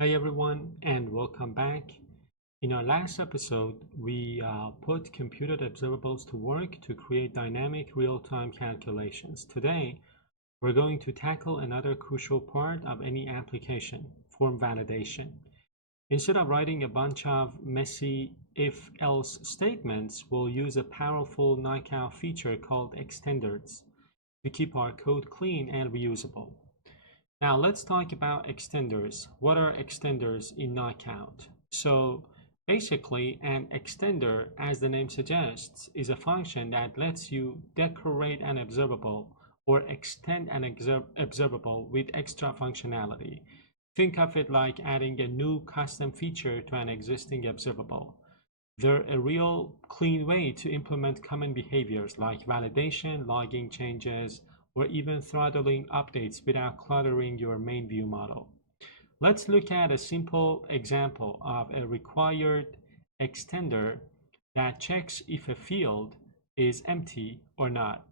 Hey everyone, and welcome back. In our last episode, we put computed observables to work to create dynamic real-time calculations. Today, we're going to tackle another crucial part of any application, form validation. Instead of writing a bunch of messy if-else statements, we'll use a powerful knockout feature called extenders to keep our code clean and reusable. Now let's talk about extenders. What are extenders in Knockout? So basically an extender, as the name suggests, is a function that lets you decorate an observable or extend an observable with extra functionality. Think of it like adding a new custom feature to an existing observable. They're a real clean way to implement common behaviors like validation, logging changes, or even throttling updates without cluttering your main view model. Let's look at a simple example of a required extender that checks if a field is empty or not.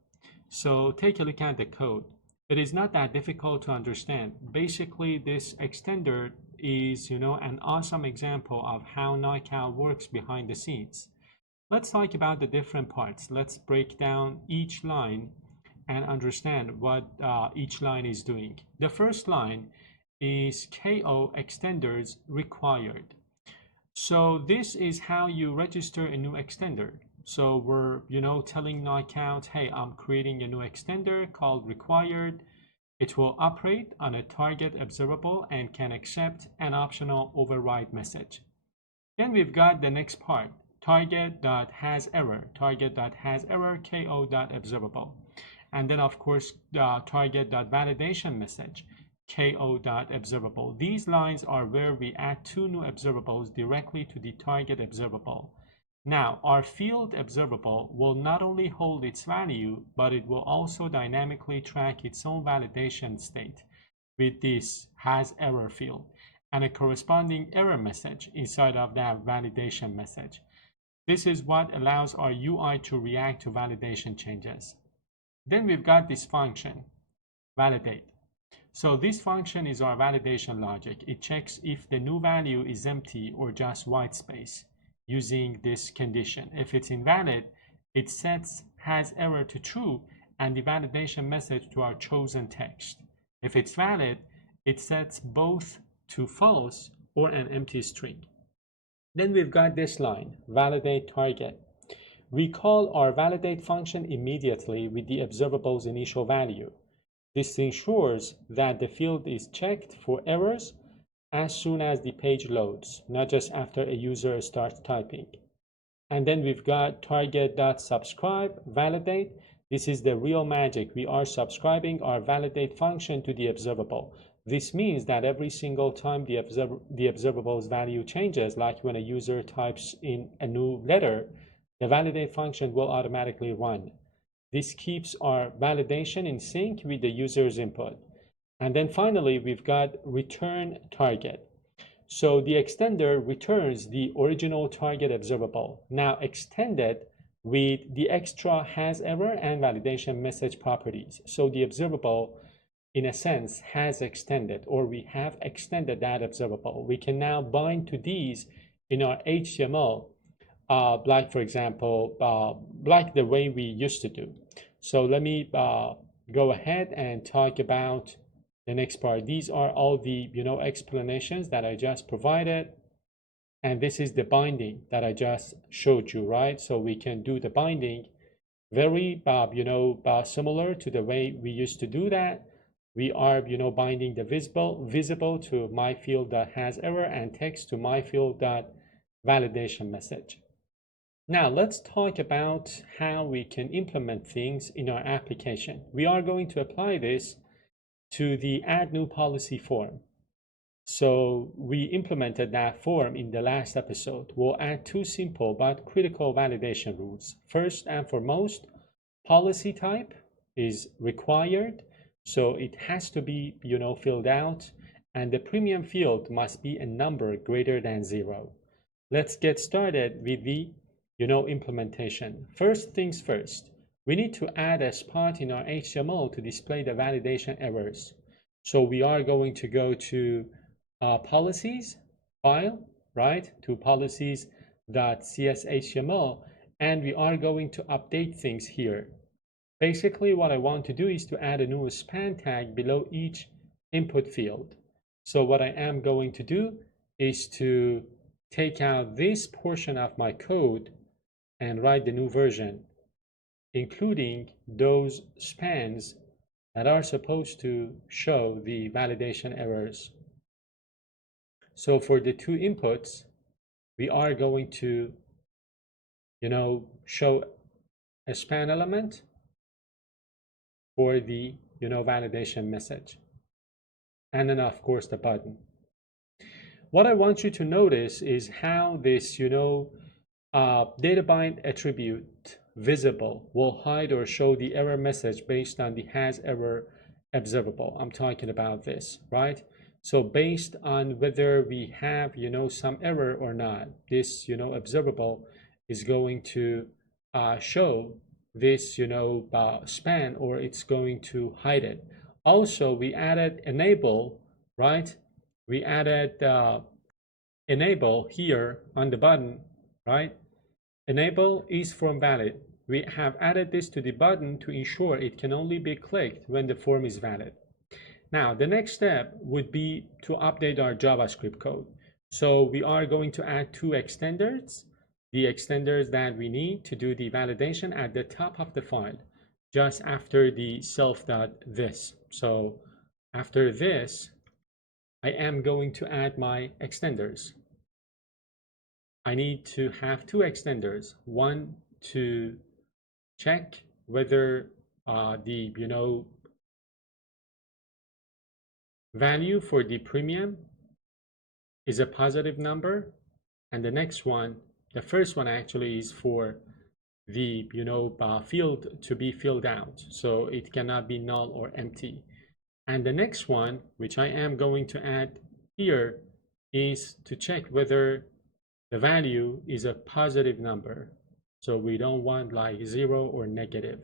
So take a look at the code. It is not that difficult to understand. Basically, this extender is, an awesome example of how Knockout works behind the scenes. Let's talk about the different parts. Let's break down each line and understand what each line is doing. The first line is KO extenders required. So this is how you register a new extender. So we're, telling Knockout, hey, I'm creating a new extender called required. It will operate on a target observable and can accept an optional override message. Then we've got the next part, target.hasError, target.hasError, ko.observable. And then of course target.validation message, ko.observable. These lines are where we add two new observables directly to the target observable. Now our field observable will not only hold its value, but it will also dynamically track its own validation state with this hasError field and a corresponding error message inside of that validation message. This is what allows our UI to react to validation changes. Then we've got this function, validate. So this function is our validation logic. It checks if the new value is empty or just white space using this condition. If it's invalid, it sets hasError to true and the validation message to our chosen text. If it's valid, it sets both to false or an empty string. Then we've got this line, validate target. We call our validate function immediately with the observable's initial value. This ensures that the field is checked for errors as soon as the page loads, not just after a user starts typing. And then we've got target.subscribe, validate. This is the real magic. We are subscribing our validate function to the observable. This means that every single time the observable's value changes, like when a user types in a new letter, the validate function will automatically run. This keeps our validation in sync with the user's input. And then finally, we've got return target. So the extender returns the original target observable, now extended with the extra hasError and validation message properties. So the observable, in a sense, has extended, or we have extended that observable. We can now bind to these in our HTML, like for example, like the way we used to do. So let me go ahead and talk about the next part. These are all the explanations that I just provided, and this is the binding that I just showed you, right? So we can do the binding very similar to the way we used to do that. We are binding the visible to myField.hasError and text to myField.validation message. Now let's talk about how we can implement things in our application. We are going to apply this to the add new policy form. So we implemented that form in the last episode. We'll add two simple but critical validation rules. First and foremost, policy type is required. So it has to be filled out, and the premium field must be a number greater than 0. Let's get started with the implementation. First things first, we need to add a spot in our HTML to display the validation errors. So we are going to go to policies file, right, to policies.cshtml, and we are going to update things here. Basically, what I want to do is to add a new span tag below each input field. So what I am going to do is to take out this portion of my code and write the new version, including those spans that are supposed to show the validation errors. So for the two inputs, we are going to, show a span element for the, validation message. And then of course the button. What I want you to notice is how this, data bind attribute visible will hide or show the error message based on the has error observable. I'm talking about this, right? So based on whether we have, some error or not, this, observable is going to show this, span, or it's going to hide it. Also, we added enable, right? We added enable here on the button, right? Enable is form valid. We have added this to the button to ensure it can only be clicked when the form is valid. Now, the next step would be to update our JavaScript code. So we are going to add two extenders, the extenders that we need to do the validation at the top of the file, just after the self.this. So after this, I am going to add my extenders. I need to have two extenders, one to check whether the value for the premium is a positive number, and the next one, the first one actually, is for the field to be filled out, so it cannot be null or empty. And the next one, which I am going to add here, is to check whether the value is a positive number. So we don't want like 0 or negative.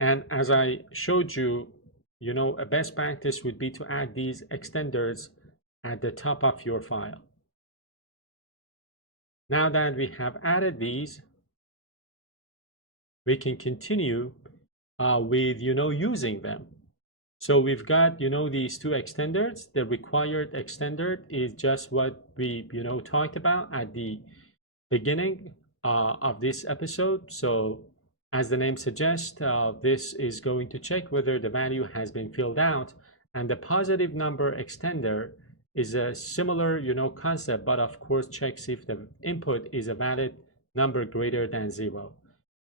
And as I showed you, a best practice would be to add these extenders at the top of your file. Now that we have added these, we can continue with, using them. So we've got, these two extenders. The required extender is just what we, talked about at the beginning of this episode. So as the name suggests, this is going to check whether the value has been filled out. And the positive number extender is a similar, concept, but of course checks if the input is a valid number greater than 0.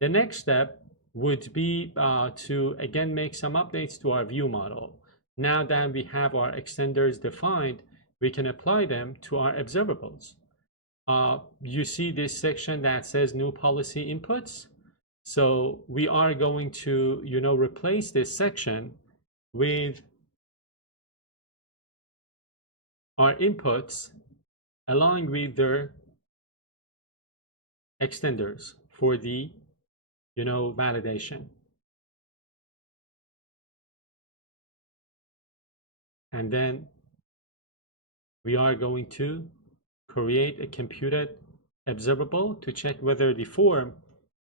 The next step would be to again make some updates to our view model. Now that we have our extenders defined, we can apply them to our observables. You see this section that says new policy inputs. So we are going to, replace this section with our inputs along with their extenders for the, validation. And then we are going to create a computed observable to check whether the form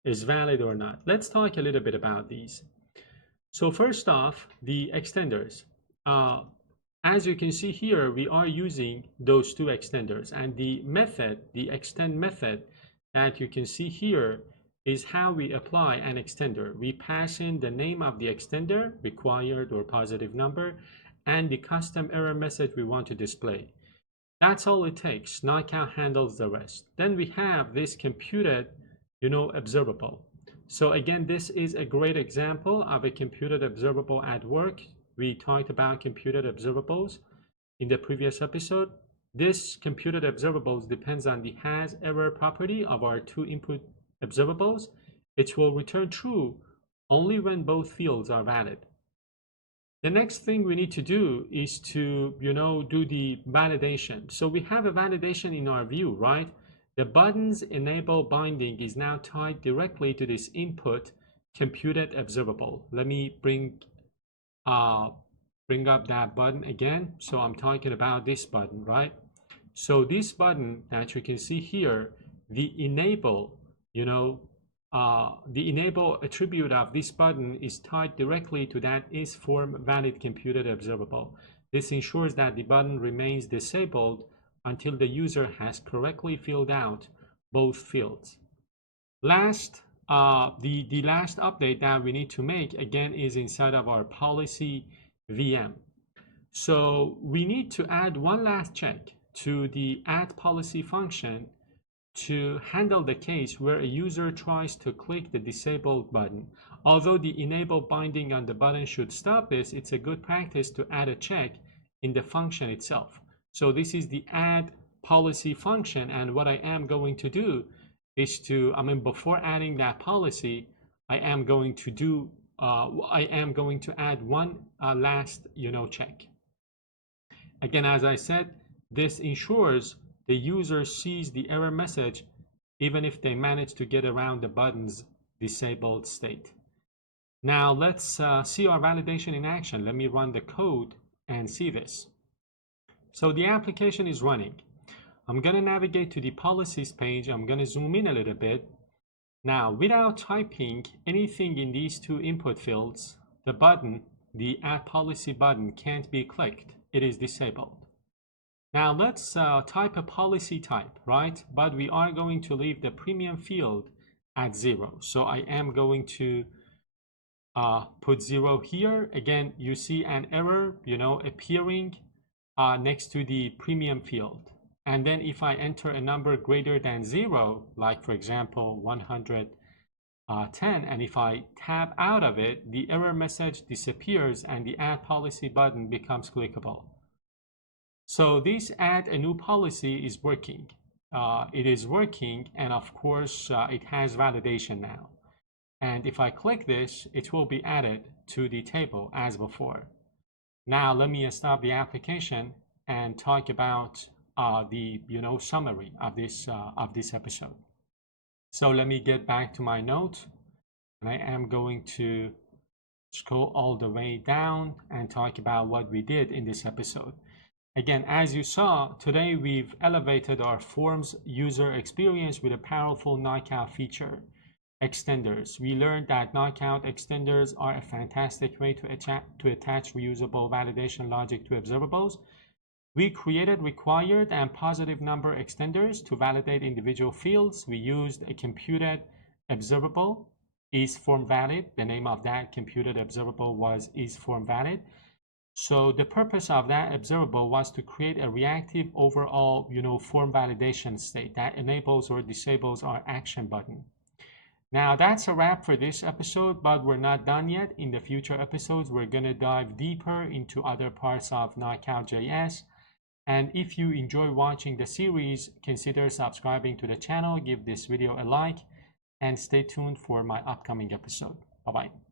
is valid or not. Let's talk a little bit about these. So first off, the extenders. As you can see here, we are using those two extenders, and the method, the extend method that you can see here, is how we apply an extender. We pass in the name of the extender, required or positive number, and the custom error message we want to display. That's all it takes. Knockout handles the rest. Then we have this computed, observable. So again, this is a great example of a computed observable at work. We talked about computed observables in the previous episode. This computed observables depends on the has error property of our two input observables. It will return true only when both fields are valid. The next thing we need to do is to, do the validation. So we have a validation in our view, right? The button's enable binding is now tied directly to this input computed observable. Let me bring bring up that button again. So I'm talking about this button, right? So this button that you can see here, the enable, the enable attribute of this button is tied directly to that isForm valid computed observable. This ensures that the button remains disabled until the user has correctly filled out both fields. Last, the last update that we need to make again is inside of our policy VM. So we need to add one last check to the add policy function to handle the case where a user tries to click the disabled button. Although the enable binding on the button should stop this, it's a good practice to add a check in the function itself. So this is the add policy function, and what I am going to do is to, before adding that policy, I am going to add one last, check. Again, as I said, this ensures the user sees the error message even if they manage to get around the button's disabled state. Now let's see our validation in action. Let me run the code and see this. So the application is running. I'm going to navigate to the policies page. I'm going to zoom in a little bit. Now, without typing anything in these two input fields, the button, the add policy button, can't be clicked. It is disabled. Now let's type a policy type, right? But we are going to leave the premium field at 0. So I am going to put 0 here. Again, you see an error, appearing next to the premium field. And then if I enter a number greater than 0, like for example 110, and if I tab out of it, the error message disappears and the add policy button becomes clickable. So this add a new policy is working. It is working, and of course it has validation now. And if I click this, it will be added to the table as before. Now let me stop the application and talk about the summary of this episode. So let me get back to my note, and I am going to scroll all the way down and talk about what we did in this episode. Again, as you saw, today we've elevated our forms user experience with a powerful knockout feature, extenders. We learned that knockout extenders are a fantastic way to attach reusable validation logic to observables. We created required and positive number extenders to validate individual fields. We used a computed observable, isForm valid. The name of that computed observable was isForm valid. So the purpose of that observable was to create a reactive overall, form validation state that enables or disables our action button. Now that's a wrap for this episode, but we're not done yet. In the future episodes, we're going to dive deeper into other parts of KnockoutJS. And if you enjoy watching the series, consider subscribing to the channel, give this video a like, and stay tuned for my upcoming episode. Bye-bye.